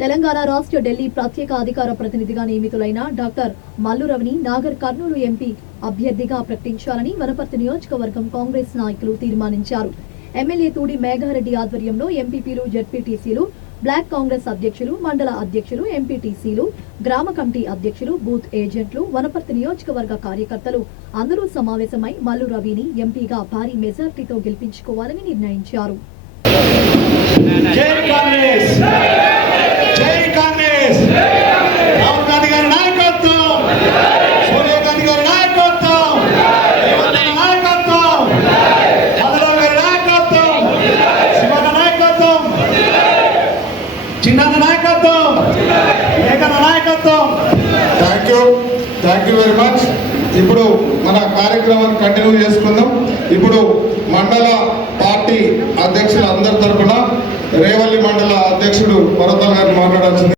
తెలంగాణ రాష్ట్ర ఢిల్లీ ప్రత్యేక అధికార ప్రతినిధిగా నియమితులైన డాక్టర్ మల్లు రవిని నాగర్ కర్నూలు ఎంపీ అభ్యర్థిగా ప్రకటించాలని వనపర్తి నియోజకవర్గం కాంగ్రెస్ నాయకులు తీర్మానించారు. ఎమ్మెల్యే తూడి మేఘారెడ్డి ఆధ్వర్యంలో ఎంపీపీలు, జెడ్పీటీసీలు, బ్లాక్ కాంగ్రెస్ అధ్యక్షులు, మండల అధ్యక్షులు, ఎంపీటీసీలు, గ్రామ కమిటీ అధ్యక్షులు, బూత్ ఏజెంట్లు, వనపర్తి నియోజకవర్గ కార్యకర్తలు అందరూ సమావేశమై మల్లు రవిని ఎంపీగా భారీ మెజార్టీతో గెలిపించుకోవాలని నిర్ణయించారు. Thank you very much. ఇప్పుడు మన కార్యక్రమాన్ని కంటిన్యూ చేసుకుందాం. ఇప్పుడు మండల పార్టీ అధ్యక్షులు అందరి తరఫున రేవల్లి మండల అధ్యక్షుడు పర్వతాల్ గారు మాట్లాడాల్సింది.